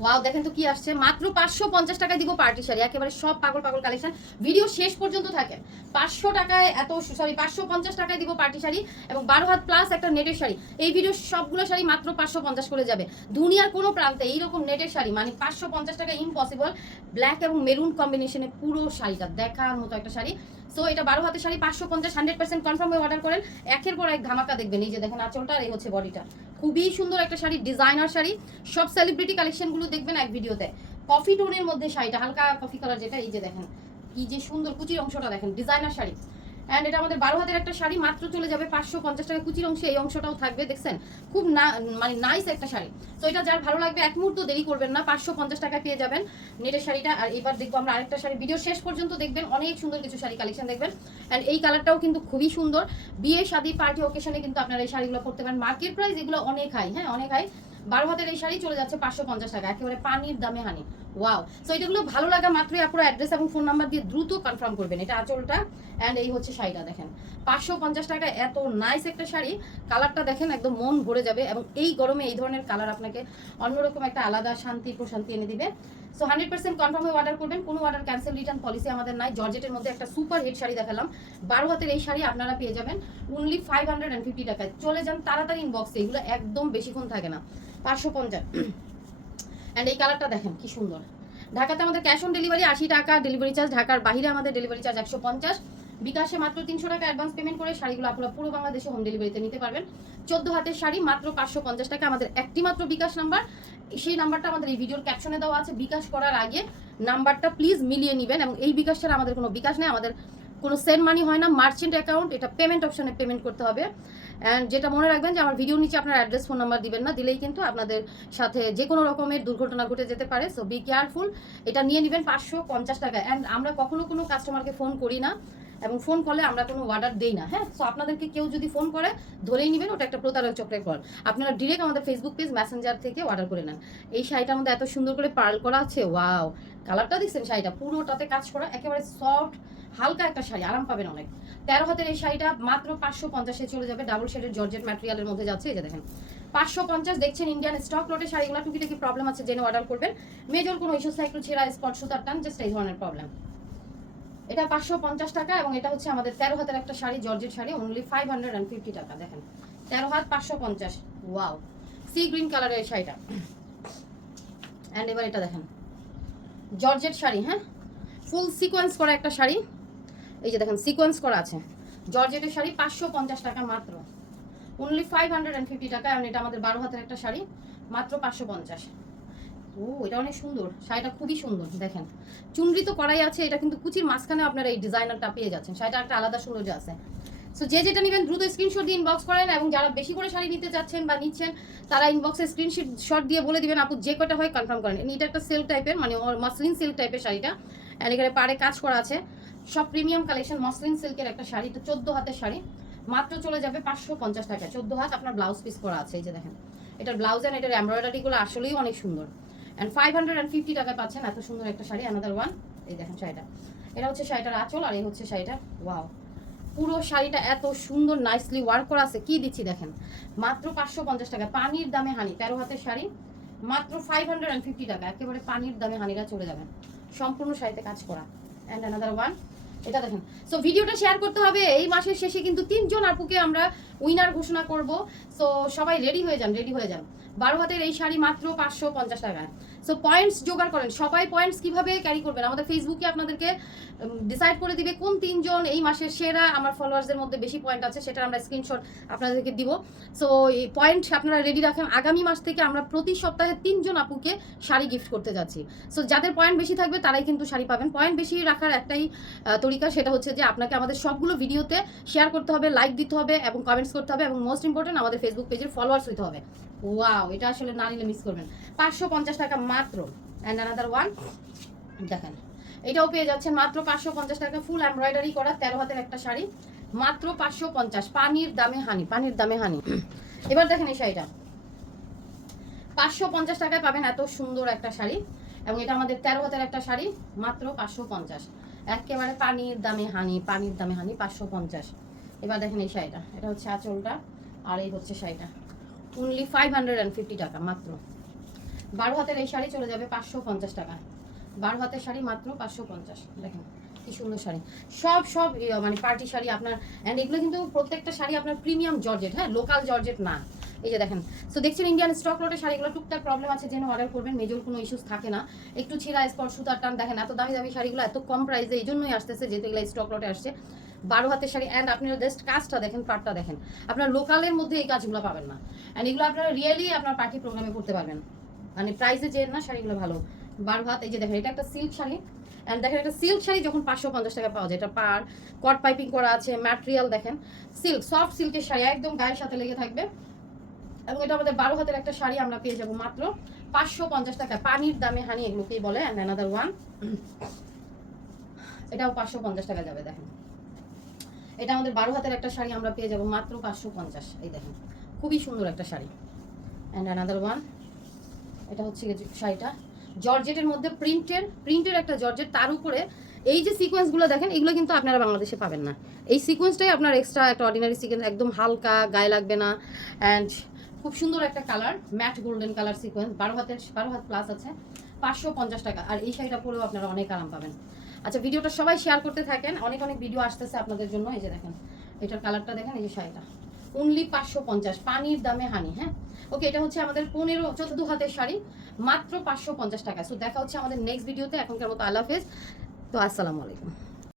Wow দেখেন তো কি আসছে, মাত্র 550 টাকায় দিব পার্টি শাড়ি, একেবারে সব পাগল পাগল কালেকশন, ভিডিও শেষ পর্যন্ত থাকেন। 500 টাকায় সরি 550 টাকায় দিব পার্টি শাড়ি এবং 12 হাত প্লাস একটা নেটের শাড়ি। এই ভিডিও সবগুলো শাড়ি মাত্র 550 করে যাবে। দুনিয়ার কোনো প্রান্তে এইরকম নেটের শাড়ি মানে 550 টাকা ইম্পসিবল। ব্ল্যাক এবং মেরুন কম্বিনেশনে পুরো শাড়িটা দেখার মতো একটা শাড়ি। সো এটা 12 হাতের শাড়ি 550, 100% কনফার্ম হয়ে অর্ডার করেন। একের পর এক ধামাকা দেখবেন। এই যে দেখেন আঁচলটা আর এই হচ্ছে বডিটা, খুবই সুন্দর একটা শাড়ি, ডিজাইনার শাড়ি। সব সেলিব্রিটি কালেকশনগুলো দেখবেন এক ভিডিওতে। কফি টোনের মধ্যে শাড়িটা, হালকা কফি কালার যেটা, এই যে দেখেন কি যে সুন্দর কুচির অংশটা দেখেন, ডিজাইনার শাড়ি। অ্যান্ড এটা আমাদের 12 হাতের একটা শাড়ি, মাত্র চলে যাবে 550 টাকা। কুচির অংশে এই অংশটাও থাকবে, দেখছেন খুব মানে নাইস একটা শাড়ি। তো এটা যার ভালো লাগবে এক মুহূর্ত দেরি করবেন না, 550 টাকায় পেয়ে যাবেন নেটের শাড়িটা। আর এবার দেখবো আমরা আরেকটা শাড়ি, ভিডিও শেষ পর্যন্ত দেখবেন, অনেক সুন্দর কিছু শাড়ি কালেকশন দেখবেন। অ্যান্ড এই কালারটাও কিন্তু খুবই সুন্দর, বিয়ে শাদী পার্টি ওকেশনে কিন্তু আপনারা এই শাড়িগুলো করতে পারেন। মার্কেট প্রাইস এগুলো অনেক হাই, হ্যাঁ অনেক হাই। 12 হাতের এই শাড়ি চলে যাচ্ছে 550 টাকা, একেবারে পানির দামে হানি। ওয়াও। সো এটাগুলো ভালো লাগা মাত্রই আপনারা অ্যাড্রেস এবং ফোন নাম্বার দিয়ে দ্রুত কনফার্ম করবেন। এটা আঁচলটা অ্যান্ড এই হচ্ছে শাড়িটা দেখেন, 550 টাকা এত নাইস একটা শাড়ি। কালারটা দেখেন একদম মন ভরে যাবে এবং এই গরমে এই ধরনের কালার আপনাকে অন্যরকম একটা আলাদা শান্তি প্রশান্তি এনে দিবে। সো 100% কনফার্ম হয়ে অর্ডার করবেন, কোনো অর্ডার ক্যান্সেল রিটার্ন পলিসি আমাদের নাই। জর্জেটের মধ্যে একটা সুপার হিট শাড়ি দেখালাম, 12 হাতের এই শাড়ি আপনারা পেয়ে যাবেন অনলি 550 টাকায়। চলে যান তাড়াতাড়ি ইনবক্সে, এগুলো একদম বেশিক্ষণ থাকে না। 550। অ্যান্ড এই কালারটা দেখেন কি সুন্দর। ঢাকাতে আমাদের ক্যাশ অন ডেলিভারি 80 টাকা ডেলিভারি চার্জ, ঢাকার বাইরে আমাদের ডেলিভারি চার্জ 150। বিকাশে মাত্র 300 টাকা অ্যাডভান্স পেমেন্ট করে শাড়িগুলো আপনারা পুরো বাংলাদেশে হোম ডেলিভারিতে নিতে পারবেন। 14 হাতের শাড়ি মাত্র 550 টাকা। আমাদের একটি মাত্র বিকাশ নাম্বার, সেই নাম্বারটা আমাদের এই ভিডিওর ক্যাপশনে দেওয়া আছে। বিকাশ করার আগে নাম্বারটা প্লিজ মিলিয়ে নেবেন। এবং এই বিকাশটা আমাদের কোনো বিকাশ নেই, আমাদের কোনো সেন্ড মানি হয় না, মার্চেন্ট অ্যাকাউন্ট। এটা পেমেন্ট অপশনে পেমেন্ট করতে হবে। অ্যান্ড যেটা মনে রাখবেন যে আমার ভিডিওর নিচে আপনার অ্যাড্রেস ফোন নাম্বার দিবেন না, দিলেই কিন্তু আপনাদের সাথে যে কোনো রকমের দুর্ঘটনা ঘটে যেতে পারে। So be careful. এটা নিয়ে নেবেন 550 টাকা। অ্যান্ড আমরা কখনো কোনো কাস্টমারকে ফোন করি না এবং ফোন করলে আমরা কোনো অর্ডার দেই না, হ্যাঁ। সো আপনাদেরকে কেউ যদি ফোন করে ধরেই নেবেন ওটা একটা প্রতারক চক্রের কল। আপনারা ডিরেক্ট আমাদের ফেসবুক পেজ মেসেঞ্জার থেকে অর্ডার করে নেন। এই শাড়িটার মধ্যে এত সুন্দর করে পার্ল করা আছে, ওয়াও। কালারটা দেখছেন, শাড়িটা পুরোটাতে কাজ করা, একেবারে সফট হালকা একটা শাড়ি, আরাম পাবেন অনেক। 13 হাতের এই শাড়িটা মাত্র 550-এ চলে যাবে, ডাবল শেডের জর্জেট ম্যাটেরিয়ালের মধ্যে যাচ্ছে। এই যে দেখেন 550। দেখছেন ইন্ডিয়ান স্টক লটের শাড়িগুলো, টুকিটাকি প্রবলেম আছে জেনে অর্ডার করবেন। মেজর কোনো ইস্যু সাইকেল ছেঁড়া স্পট সুতার টান, জাস্ট এই ধরনের প্রবলেম। এটা 550 টাকা এবং এটা হচ্ছে আমাদের 13 হাতের একটা শাড়ি, জর্জেট শাড়ি, অনলি 550 টাকা। দেখেন 13 হাত 550। ওয়াও, সি গ্রিন কালারের শাড়িটা। অ্যান্ড এবার এটা দেখেন জর্জেট শাড়ি, হ্যাঁ ফুল সিকোয়েন্স করা একটা শাড়ি। এই যে দেখেন সিকোয়েন্স করা আছে, জর্জেটের শাড়ি 550 টাকা মাত্র, অনলি 550 টাকা। এবং এটা আমাদের 12 হাতের একটা শাড়ি, মাত্র 550। ও এটা অনেক সুন্দর, শাড়িটা খুবই সুন্দর। দেখেন চুনরি তো করাই আছে, এটা কিন্তু কুচির মাঝখানে আপনারা এই ডিজাইনারটা পেয়ে যাচ্ছেন। শাড়িটা একটা আলাদা সৌন্দর্য আছে। সো যে যেটা নেবেন দ্রুত স্ক্রিনশট দিয়ে ইনবক্স করেন। এবং যারা বেশি করে শাড়ি নিতে চাচ্ছেন বা নিচ্ছেন তারা ইনবক্সে স্ক্রিনশট দিয়ে বলে দিবেন আপু যে কটা হয় কনফার্ম করেন। এটা একটা সিল্ক টাইপের, মানে মসলিন সিল্ক টাইপের শাড়িটা। অ্যান্ড এখানে পাড়ে কাজ করা আছে, সব প্রিমিয়াম কালেকশন মসলিন সিল্কের একটা শাড়ি। তো 14 হাতের শাড়ি, মাত্র চলে যাবে 550 টাকা। 14 হাত, আপনার ব্লাউজ পিস করা আছে। এই যে দেখেন এটার ব্লাউজ অ্যান্ড এটার এমব্রয়ডারিগুলো আসলেই অনেক সুন্দর। অ্যান্ড 550 টাকায় পাচ্ছেন এত সুন্দর একটা শাড়ি। অ্যানাদার ওয়ান, এই দেখেন শাড়িটা, এটা হচ্ছে শাড়িটার আঁচল আর এই হচ্ছে শাড়িটা। ওয়াও, পুরো শাড়িটা এত সুন্দর নাইসলি ওয়ার্ক করা আছে। কি দিচ্ছি দেখেন, মাত্র 550 টাকা, পানির দামে হানি। 13 হাতের শাড়ি মাত্র 550 টাকা, একেবারে পানির দামে হানিরা চলে যাবেন। সম্পূর্ণ শাড়িতে কাজ করা। অ্যান্ড অ্যানাদার ওয়ান, এটা দেখেন। সো ভিডিওটা শেয়ার করতে হবে। এই মাসের শেষে কিন্তু 3 জন আপুকে আমরা উইনার ঘোষণা করব। সো সবাই রেডি হয়ে যান, রেডি হয়ে যান। 12 হাতের এই শাড়ি মাত্র 550 টাকা। সো পয়েন্টস জোগাড় করেন সবাই। পয়েন্টস কিভাবে ক্যারি করবেন আমাদের ফেসবুকে আপনাদেরকে ডিসাইড করে দিবে কোন 3 জন এই মাসের সেরা। আমার ফলোয়ার্সদের মধ্যে বেশি পয়েন্ট আছে, সেটা আমরা স্ক্রিনশট আপনাদেরকে দিব। সো এই পয়েন্ট আপনারা রেডি রাখেন। আগামী মাস থেকে আমরা প্রতি সপ্তাহে 3 জন আপুকে শাড়ি গিফট করতে যাচ্ছি। সো যাদের পয়েন্ট বেশি থাকবে তারাই কিন্তু শাড়ি পাবেন। পয়েন্ট বেশি রাখার একটাই তরিকা, সেটা হচ্ছে যে আপনাকে আমাদের সবগুলো ভিডিওতে শেয়ার করতে হবে, লাইক দিতে হবে এবং কমেন্টস করতে হবে, এবং মোস্ট ইম্পর্টেন্ট আমাদের ফেসবুক পেজের ফলোয়ার্স হতে হবে। ওয়াও, এটা আসলে না নিলে মিস করবেন। 550 টাকা মাত্র। অ্যান্ড আনাদার ওয়ান, দেখেন এটাও পেয়ে যাচ্ছেন মাত্র 550 টাকা, ফুল এমব্রয়ডারি করা 13 হাতের একটা শাড়ি, মাত্র 550। পানির দামে হানি, পানির দামে হানি। এবার দেখেন এই শাড়িটা 550 টাকায় পাবেন এত সুন্দর একটা শাড়ি। এবং এটা আমাদের 13 হাতের একটা শাড়ি, মাত্র 550। একেবারে পানির দামে হানি, পানির দামে হানি, 550। এবার দেখেন এই শাড়িটা, এটা হচ্ছে আঁচলটা আর এই হচ্ছে শাড়িটা, অনলি 550 টাকা মাত্র। 12 হাতের এই শাড়ি চলে যাবে 550 টাকা। 12 হাতের শাড়ি মাত্র 550। দেখেন কি সুন্দর শাড়ি, সব মানে পার্টি শাড়ি আপনার। অ্যান্ড এগুলো কিন্তু প্রত্যেকটা শাড়ি আপনার প্রিমিয়াম জর্জেট, হ্যাঁ, লোকাল জর্জেট না। এই যে দেখেন, সো দেখছেন ইন্ডিয়ান স্টক লটের শাড়িগুলো টুকটাক প্রবলেম আছে, যেন অর্ডার করবেন, মেজর কোনো ইস্যুস থাকে না। একটু ছিঁড়া স্পট সুতার টান, দেখেন এত দামি দামি শাড়িগুলো এত কম প্রাইসে এই জন্যই আসতেছে, যেহেতু এগুলো স্টক লটে আসছে। 12 হাতের শাড়ি, অ্যান্ড আপনারা জাস্ট কাজটা দেখেন, পাটটা দেখেন, আপনার লোকালের মধ্যে এই কাজগুলো পাবেন না। অ্যান্ড এগুলো আপনারা রিয়েলি আপনার পার্টি প্রোগ্রামে করতে পারবেন, মানে প্রাইসে যে না, শাড়িগুলো ভালো। 12 হাত, এই যে দেখেন এটা একটা সিল্ক শাড়ি, অ্যান্ড দেখেন একটা সিল্ক শাড়ি যখন 550 টাকা পাওয়া যায়, এটা পার কট পাইপিং করা আছে, ম্যাটেরিয়াল দেখেন সিল্ক, সফট সিল্কের শাড়ি, একদম গায়ের সাথে লেগে থাকবে। এবং এটা আমাদের 12 হাতের একটা শাড়ি আমরা পেয়ে যাবো মাত্র 550 টাকা। পানির দামে হানি এগুলোকেই বলে। অ্যান্ড অ্যানাদার ওয়ান, এটাও 550 টাকা যাবে। দেখেন এটা আমাদের 12 হাতের একটা শাড়ি আমরা পেয়ে যাবো মাত্র 550। এই দেখেন খুবই সুন্দর একটা শাড়ি। অ্যান্ড অ্যানাদার ওয়ান, এটা হচ্ছে শাড়িটা জর্জেটের মধ্যে প্রিন্টের একটা জর্জেট, তার উপরে এই যে সিকোয়েন্সগুলো দেখেন, এগুলো কিন্তু আপনারা বাংলাদেশে পাবেন না। এই সিকোয়েন্সটাই আপনার এক্সট্রা একটা অর্ডিনারি সিকোয়েন্স, একদম হালকা, গায়ে লাগবে না। অ্যান্ড খুব সুন্দর একটা colour, mat golden colour sequence, 12 had plus আছে, 550 টাকা। আর এই শাড়িটা পরেও আপনারা অনেক আরাম পাবেন। আচ্ছা, ভিডিওটা সবাই শেয়ার করতে থাকেন, অনেক ভিডিও আসতেছে আপনাদের জন্য। এই যে দেখেন এটার কালারটা দেখেন, এই যে শাড়িটা অনলি 550, পানির দামে হানি। হ্যাঁ, ওকে, এটা হচ্ছে আমাদের 14 হাতের শাড়ি মাত্র 550 টাকা। সো দেখা হচ্ছে আমাদের নেক্সট ভিডিওতে। এখনকার মতো আল্লাহ হাফেজ, তো আসসালামু আলাইকুম।